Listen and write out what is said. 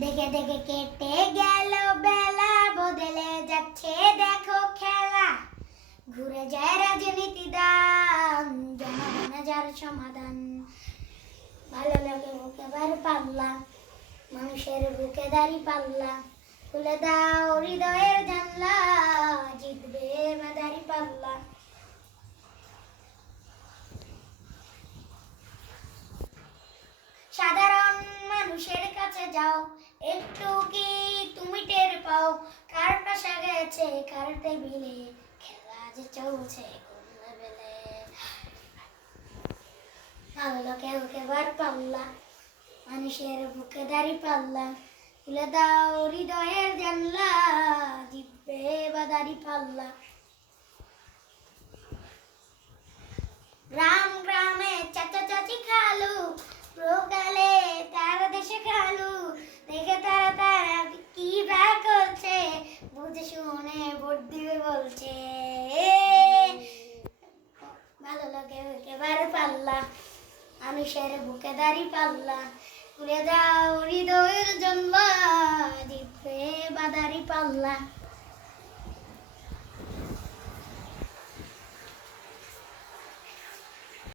দেখে দেখে কেটে গেল বেলা, বদলে যাচ্ছে দেখো খেলা। ঘুরে যায় রাজনীতি দান, জনগণে যার সমাধান। ভালো লাগে বুকে বার পাল্লা, মানুষের বুকে দাঁড়ি পাল্লা। খুলে দাও হৃদয়ের জানলা, জিতবে দাঁড়ি পাল্লা। সাধারণ মানুষের কাছে যাও, একটু কি তুমি টের পাও? কার পাশা গেছে কার টেবিলে, খেলা যে চলছে কোন লেভেলে। ভালো কেউ কেবার পাল্লা, মানুষের বুকে দাঁড়ি পাল্লা। খুলে দাও হৃদয়ের জানলা, জিতবে দাঁড়ি পাল্লা। গ্রাম গ্রামে চাচা চাচি খালু, প্রকালে তার দেশে খালু। দেখে তারা তারা কি বা করছে, বুঝে শুনে ভোট দিবে বলছে। ভালো লাগে একেবারে পাল্লা, মানুষের বুকে দাঁড়ি পাল্লা। খুলে দাও হৃদয়ের জন্ম, জিতবে দাঁড়ি পাল্লা।